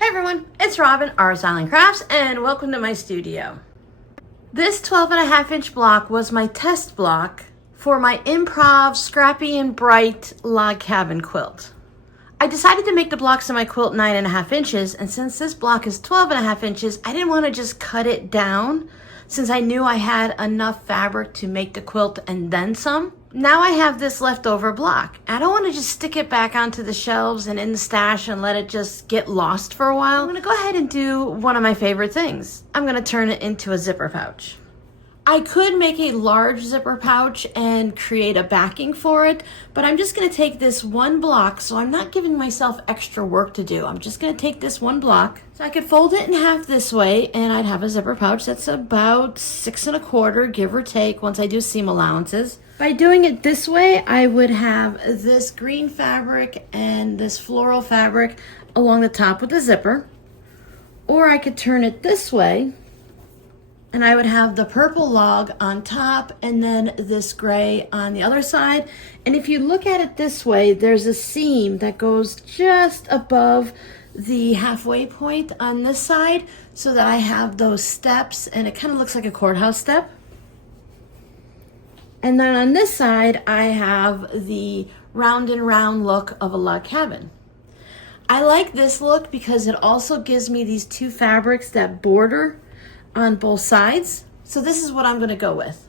Hey everyone, it's Robin, Our Styling Crafts, and welcome to my studio. This 12.5-inch block was my test block for my improv scrappy and bright log cabin quilt. I decided to make the blocks in my quilt 9.5 inches, and since this block is 12.5 inches, I didn't want to just cut it down since I knew I had enough fabric to make the quilt and then some. Now I have this leftover block. I don't want to just stick it back onto the shelves and in the stash and let it just get lost for a while. I'm going to go ahead and do one of my favorite things. I'm going to turn it into a zipper pouch. I could make a large zipper pouch and create a backing for it, but I'm just going to take this one block, so I'm not giving myself extra work to do. I'm just going to take this one block. So I could fold it in half this way, and I'd have a zipper pouch that's about 6 1/4, give or take, once I do seam allowances. By doing it this way, I would have this green fabric and this floral fabric along the top with the zipper. Or I could turn it this way, and I would have the purple log on top and then this gray on the other side. And if you look at it this way, there's a seam that goes just above the halfway point on this side so that I have those steps, and it kind of looks like a courthouse step. And then on this side, I have the round and round look of a log cabin. I like this look because it also gives me these two fabrics that border on both sides. So this is what I'm going to go with.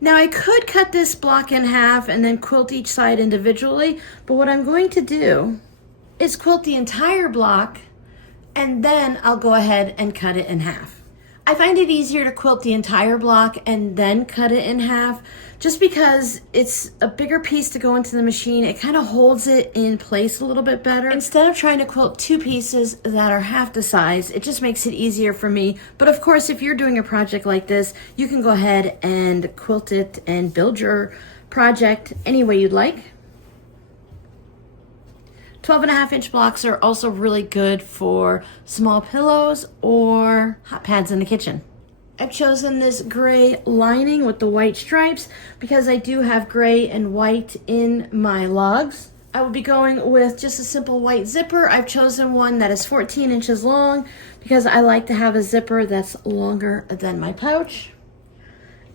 Now I could cut this block in half and then quilt each side individually, but what I'm going to do is quilt the entire block and then I'll go ahead and cut it in half. I find it easier to quilt the entire block and then cut it in half just because it's a bigger piece to go into the machine. It kind of holds it in place a little bit better. Instead of trying to quilt two pieces that are half the size, it just makes it easier for me. But of course, if you're doing a project like this, you can go ahead and quilt it and build your project any way you'd like. 12.5-inch blocks are also really good for small pillows or hot pads in the kitchen. I've chosen this gray lining with the white stripes because I do have gray and white in my logs. I will be going with just a simple white zipper. I've chosen one that is 14 inches long because I like to have a zipper that's longer than my pouch.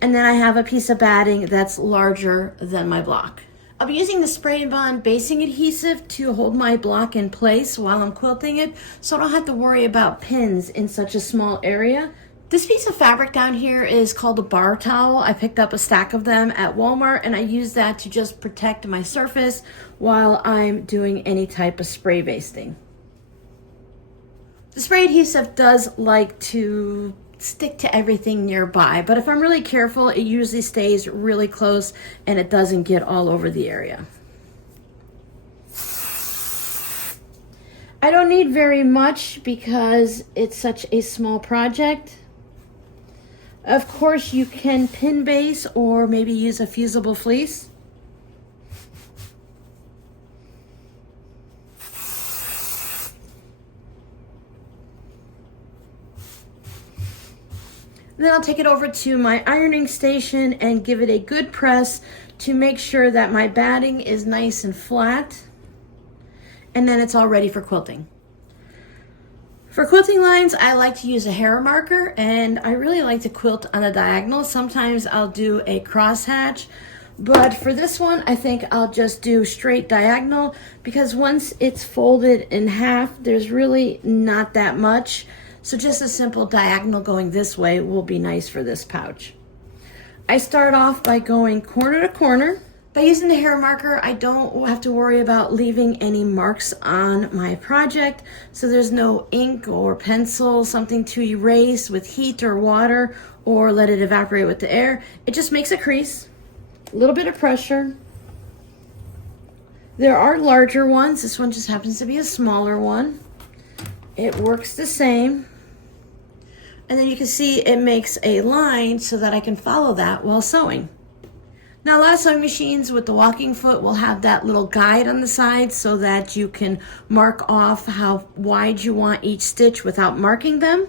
And then I have a piece of batting that's larger than my block. I'll be using the spray and bond basing adhesive to hold my block in place while I'm quilting it, so I don't have to worry about pins in such a small area. This piece of fabric down here is called a bar towel. I picked up a stack of them at Walmart and I use that to just protect my surface while I'm doing any type of spray basting. The spray adhesive does like to stick to everything nearby, but if I'm really careful, it usually stays really close and it doesn't get all over the area. I don't need very much because it's such a small project. Of course, you can pin base or maybe use a fusible fleece. Then I'll take it over to my ironing station and give it a good press to make sure that my batting is nice and flat. And then it's all ready for quilting. For quilting lines, I like to use a hair marker, and I really like to quilt on a diagonal. Sometimes I'll do a crosshatch, but for this one, I think I'll just do straight diagonal because once it's folded in half, there's really not that much. So just a simple diagonal going this way will be nice for this pouch. I start off by going corner to corner. By using the hair marker, I don't have to worry about leaving any marks on my project, so there's no ink or pencil, something to erase with heat or water or let it evaporate with the air. It just makes a crease, a little bit of pressure. There are larger ones. This one just happens to be a smaller one. It works the same. And then you can see it makes a line so that I can follow that while sewing. Now, a lot of sewing machines with the walking foot will have that little guide on the side so that you can mark off how wide you want each stitch without marking them.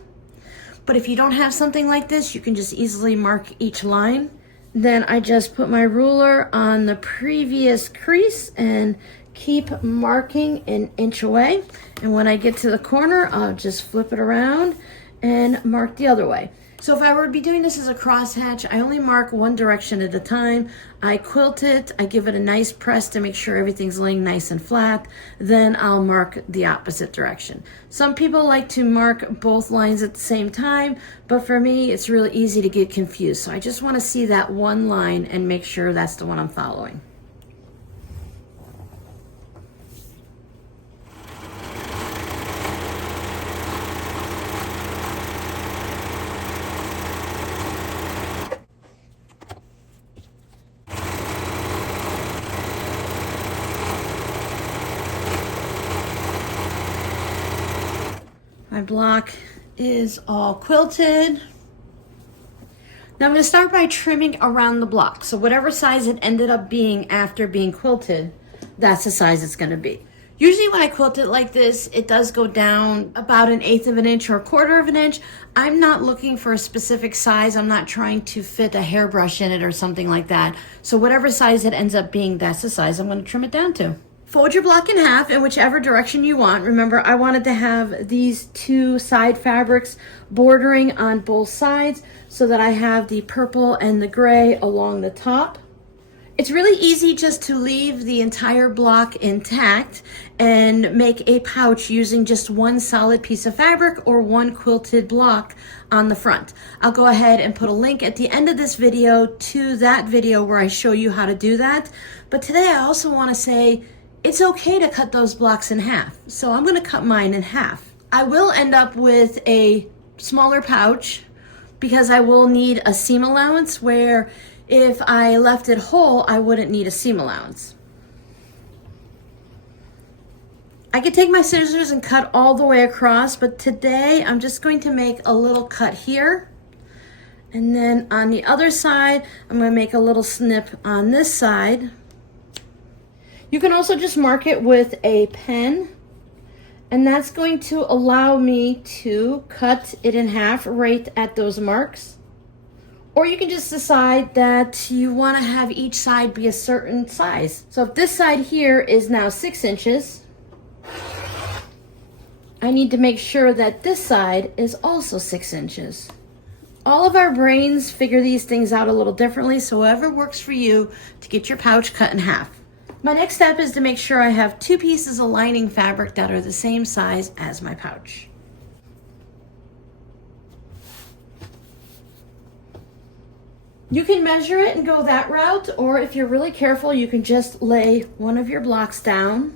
But if you don't have something like this, you can just easily mark each line. Then I just put my ruler on the previous crease and keep marking an inch away. And when I get to the corner, I'll just flip it around and mark the other way. So if I were to be doing this as a crosshatch, I only mark one direction at a time. I quilt it, I give it a nice press to make sure everything's laying nice and flat. Then I'll mark the opposite direction. Some people like to mark both lines at the same time, but for me, it's really easy to get confused. So I just want to see that one line and make sure that's the one I'm following. My block is all quilted. Now I'm going to start by trimming around the block. So whatever size it ended up being after being quilted, that's the size it's going to be. Usually when I quilt it like this, it does go down about 1/8 of an inch or 1/4 of an inch. I'm not looking for a specific size. I'm not trying to fit a hairbrush in it or something like that. So whatever size it ends up being, that's the size I'm going to trim it down to. Fold your block in half in whichever direction you want. Remember, I wanted to have these two side fabrics bordering on both sides so that I have the purple and the gray along the top. It's really easy just to leave the entire block intact and make a pouch using just one solid piece of fabric or one quilted block on the front. I'll go ahead and put a link at the end of this video to that video where I show you how to do that. But today I also want to say, it's okay to cut those blocks in half. So I'm going to cut mine in half. I will end up with a smaller pouch because I will need a seam allowance, where if I left it whole, I wouldn't need a seam allowance. I could take my scissors and cut all the way across, but today I'm just going to make a little cut here. And then on the other side, I'm going to make a little snip on this side. You can also just mark it with a pen, and that's going to allow me to cut it in half right at those marks. Or you can just decide that you want to have each side be a certain size. So if this side here is now 6 inches, I need to make sure that this side is also 6 inches. All of our brains figure these things out a little differently, so whatever works for you to get your pouch cut in half. My next step is to make sure I have 2 pieces of lining fabric that are the same size as my pouch. You can measure it and go that route, or if you're really careful, you can just lay one of your blocks down.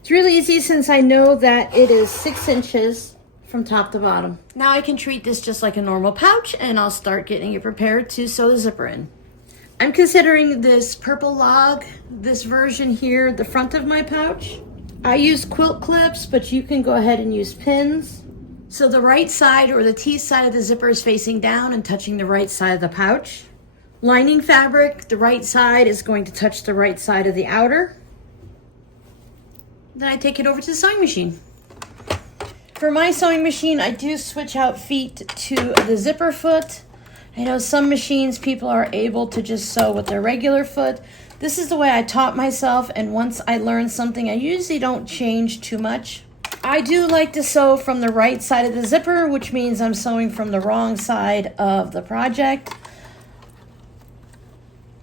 It's really easy since I know that it is 6 inches from top to bottom. Now I can treat this just like a normal pouch, and I'll start getting it prepared to sew the zipper in. I'm considering this purple log, this version here, the front of my pouch. I use quilt clips, but you can go ahead and use pins. So the right side, or the T side of the zipper, is facing down and touching the right side of the pouch. Lining fabric, the right side is going to touch the right side of the outer. Then I take it over to the sewing machine. For my sewing machine, I do switch out feet to the zipper foot. I know some machines people are able to just sew with their regular foot. This is the way I taught myself, and once I learn something, I usually don't change too much. I do like to sew from the right side of the zipper, which means I'm sewing from the wrong side of the project.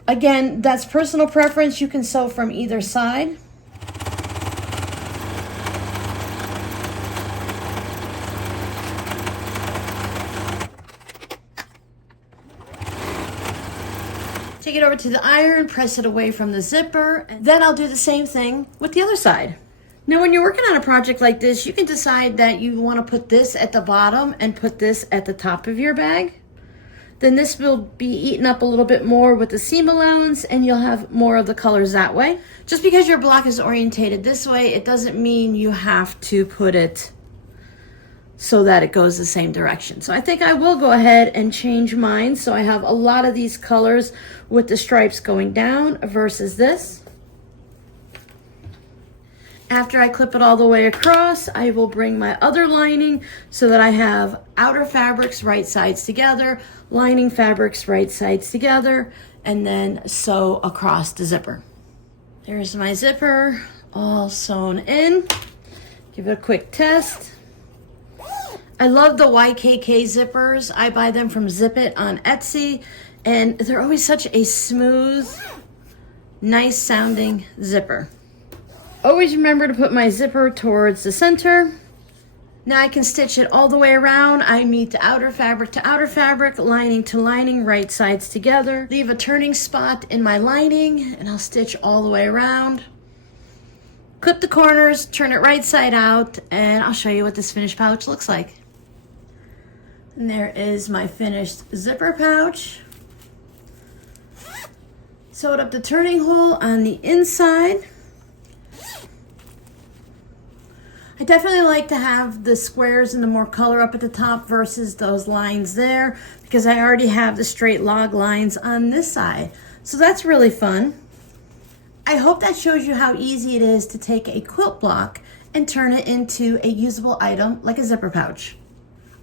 Again, that's personal preference. You can sew from either side. Take it over to the iron, press it away from the zipper, and then I'll do the same thing with the other side. Now, when you're working on a project like this, you can decide that you want to put this at the bottom and put this at the top of your bag. Then this will be eaten up a little bit more with the seam allowance, and you'll have more of the colors that way. Just because your block is orientated this way, it doesn't mean you have to put it so that it goes the same direction. So I think I will go ahead and change mine. So I have a lot of these colors with the stripes going down versus this. After I clip it all the way across, I will bring my other lining so that I have outer fabrics right sides together, lining fabrics right sides together, and then sew across the zipper. There's my zipper all sewn in. Give it a quick test. I love the YKK zippers. I buy them from Zip It on Etsy, and they're always such a smooth, nice sounding zipper. Always remember to put my zipper towards the center. Now I can stitch it all the way around. I meet the outer fabric to outer fabric, lining to lining, right sides together. Leave a turning spot in my lining, and I'll stitch all the way around. Clip the corners, turn it right side out, and I'll show you what this finished pouch looks like. And there is my finished zipper pouch. Sewed up the turning hole on the inside. I definitely like to have the squares and the more color up at the top versus those lines there, because I already have the straight log lines on this side. So that's really fun. I hope that shows you how easy it is to take a quilt block and turn it into a usable item like a zipper pouch.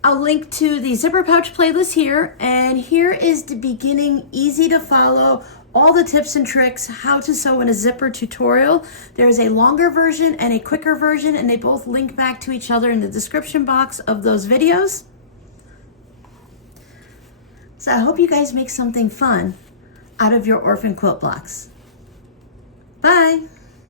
I'll link to the zipper pouch playlist here, and here is the beginning, easy to follow, all the tips and tricks, how to sew in a zipper tutorial. There's a longer version and a quicker version, and they both link back to each other in the description box of those videos. So I hope you guys make something fun out of your orphan quilt blocks. Bye.